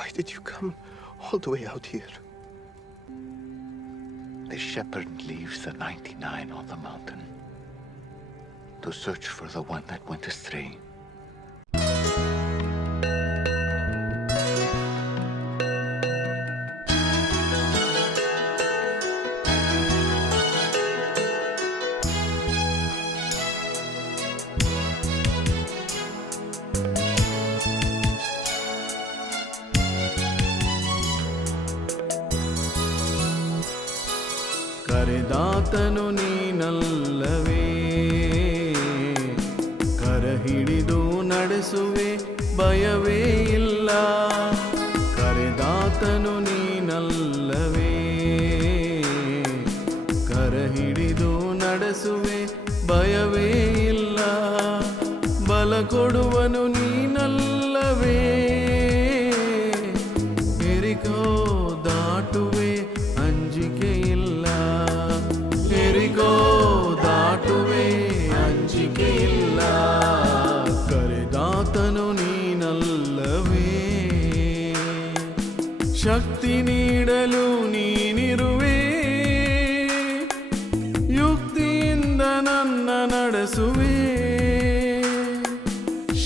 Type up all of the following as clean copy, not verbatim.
Why did you come all the way out here? The shepherd leaves the 99 on the mountain to search for the one that went astray. ಕರೆದಾತನು ನೀನಲ್ಲವೇ, ಕರ ಹಿಡಿದು ನಡೆಸುವೆ ಭಯವೇ ಇಲ್ಲ. ಕರೆದಾತನು ನೀನಲ್ಲವೇ, ಕರ ಹಿಡಿದು ನಡೆಸುವೆ ಭಯವೇ ಇಲ್ಲ. ಬಲ ಕೊಡುವನು ನೀನಲ್ಲವೇ, ಎರಿಕೋ ದಾಟುವೆ ಅಂಜಿಕೆ ಇಲ್ಲ. ಎರಿಕೋ ದಾಟುವೆ ಅಂಜಿಕೆ ಇಲ್ಲ. ಕರೆದಾತನು ನೀನಲ್ಲವೇ, ಶಕ್ತಿ ನೀಡಲು ನೀನಿರುವೆ. ಯುಕ್ತಿಯಿಂದ ನನ್ನ ನಡೆಸುವೆ,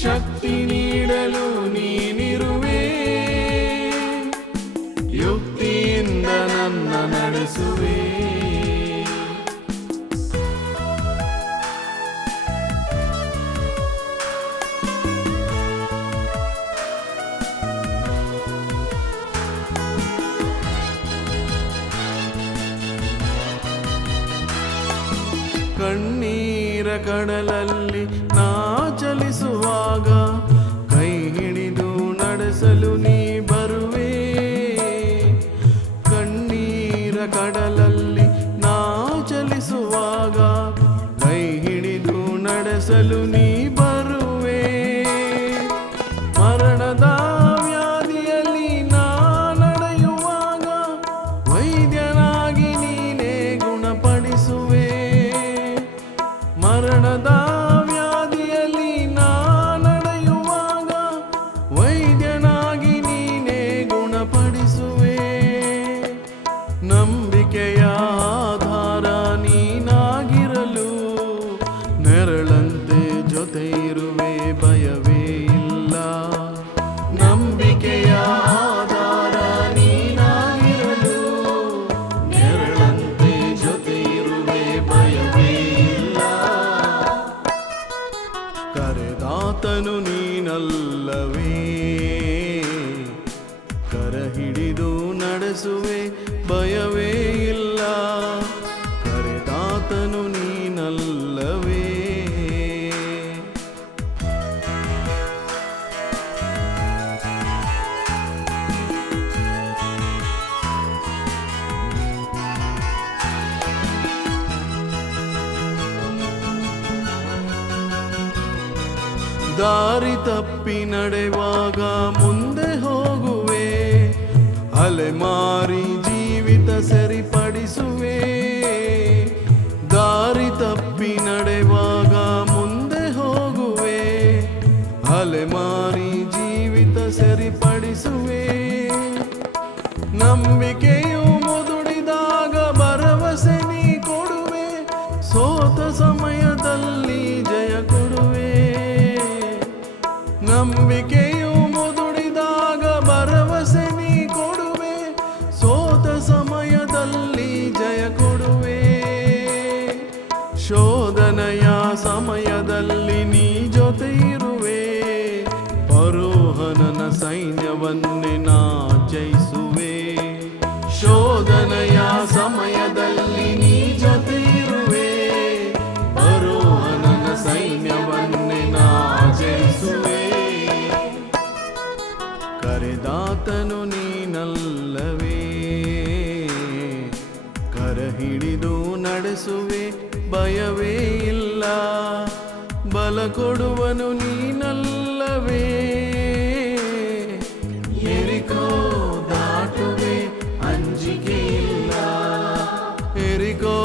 ಶಕ್ತಿ ನೀಡಲು ನೀನಿರುವೆ. ಯುಕ್ತಿಯಿಂದ ನನ್ನ ನಡೆಸುವೆ. ಕಣ್ಣೀರ ಕಡಲಲ್ಲಿ ನಾ ಚಲಿಸುವಾಗ ಕೈ ಹಿಡಿದು ನಡೆಸಲು ನೀ ಬರುವೆ. ಕಣ್ಣೀರ ಕಡಲಲ್ಲಿ ನಾ ಚಲಿಸುವಾಗ ಕೈ ಹಿಡಿದು ನಡೆಸಲು ನೀ ಬರುವೆ. ಮರಣದ ವ್ಯಾಧಿಯಲ್ಲಿ ನಾ ನಡೆಯುವಾಗ ವೈದ್ಯನಾಗಿ ನೀನೇ ಗುಣಪಡಿಸುವೆ. ಮರಣದ ವ್ಯಾಧಿಯಲ್ಲಿ ನಾ ನಡೆಯುವಾಗ ವೈದ್ಯನಾಗಿ ನೀನೇ ಗುಣಪಡಿಸುವೆ. ನಂಬಿಕೆಯ ಆಧಾರ ನೀನಾಗಿರಲು ನೆರಳಂತೆ ಜೊತೆ ಇರುವೆ ಭಯವೇ ಇಲ್ಲ. ನಂಬಿಕೆಯ ಆಧಾರ ನೀನಾಗಿರಲು ನೆರಳಂತೆ ಜೊತೆ ಇರುವೆ ಭಯವೇ ಇಲ್ಲ. ಕರೆದಾತನು ನೀನಲ್ಲವೇ, ಕರ ಹಿಡಿದು ನಡೆಸುವೆ ಭಯವೇ ಇಲ್ಲ. ಕರೆದಾತನು ನೀನಲ್ಲವೇ. ದಾರಿ ತಪ್ಪಿ ನಡೆವಾಗ ಮುಂದೆ ಹೋಗುವೆ, ಅಲೆಮಾರಿ ಜೀವಿತ ಸರಿಪಡಿಸುವೆ. ದಾರಿ ತಪ್ಪಿ ನಡೆವಾಗ ಮುಂದೆ ಹೋಗುವೆ, ಅಲೆಮಾರಿ ಜೀವಿತ ಸರಿಪಡಿಸುವೆ. ನಂಬಿಕೆಯು ಮುದುಡಿದಾಗ ಭರವಸೆ ನೀ ಕೊಡುವೆ, ಸೋತ ಸಮಯದಲ್ಲಿ ಜಯ ಕೊಡುವೆ. ನಂಬಿಕೆಯು ಮುದುಡಿದಾಗ ಭರವಸೆ ನೀ ಕೊಡುವೆ, ಸೋತ ಸಮಯದಲ್ಲಿ ಜಯ ಕೊಡುವೆ. ಶೋಧನೆಯ ಸಮಯದಲ್ಲಿ ನೀ ಜೊತೆ ಇರುವೆ, ಫರೋಹನನ ಸೈನ್ಯವನ್ನೇ ನಾ ಜಯಿಸುವೆ. ಶೋಧನೆಯ ಸಮಯದಲ್ಲಿ ನೀ ಜೊತೆ ಇರುವೆ, ಫರೋಹನನ ಸೈನ್ಯವನ್ನೇ ನಾ ಜಯಿಸುವೆ. ಕರೆದಾತನು ನೀನಲ್ಲವೇ, ಕರ ಹಿಡಿದು ನಡೆಸುವೆ ಭಯವೇ ಇಲ್ಲ. ಬಲ ಕೊಡುವನು ನೀನಲ್ಲವೇ, ಎರಿಕೋ ದಾಟುವೆ ಅಂಜಿಕೆ ಇಲ್ಲ. ಎರಿಕೋ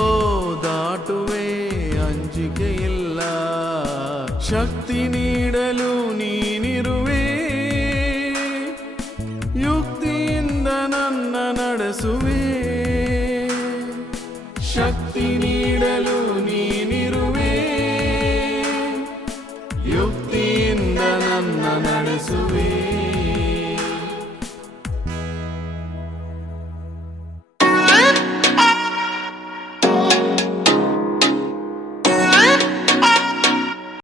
ದಾಟುವೆ ಅಂಜಿಕೆ ಇಲ್ಲ. ಶಕ್ತಿ ನೀಡಲು ನೀನಿರುವೆ, ಯುಕ್ತಿ ಯುಕ್ತಿಯಿಂದ ನನ್ನ ನಡೆಸುವೆ